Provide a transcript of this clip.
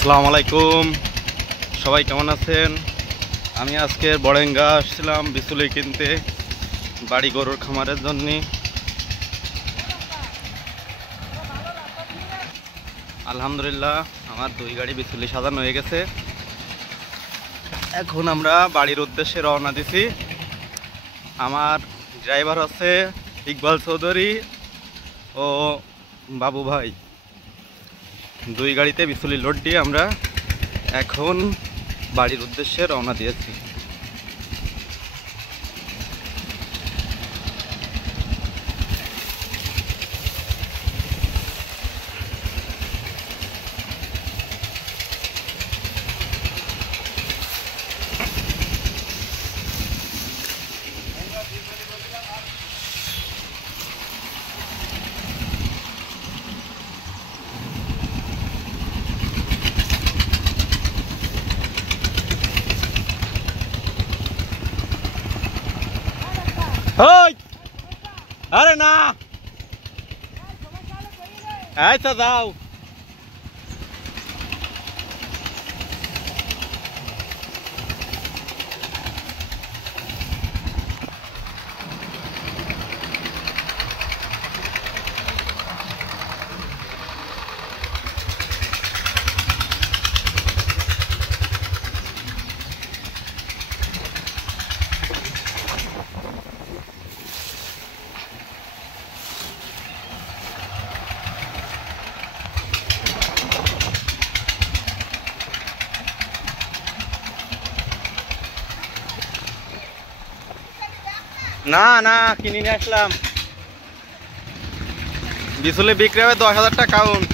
আসসালামু আলাইকুম, সবাই কেমন আছেন? আমি আজকে বড়েঙ্গা আসছিলাম বিচুলি কিনতে বাড়ি গরুর খামারের জন্যে। আলহামদুলিল্লাহ আমার 2 গাড়ি বিচুলি সাজানো হয়ে গেছে। এখন আমরা বাড়ির উদ্দেশ্যে রওনা দিছি। আমার ড্রাইভার আছে ইকবাল চৌধুরী ও বাবু ভাই। 2 গাড়িতে বিচুলি লোড দিয়ে আমরা এখন বাড়ির উদ্দেশ্যে রওনা দিয়েছি। আরে না, আচ্ছা যাও। না না, কিনে নিয়ে আসলাম। বিচুলি বিক্রি হবে 10,000 টাকা কাউন্ট।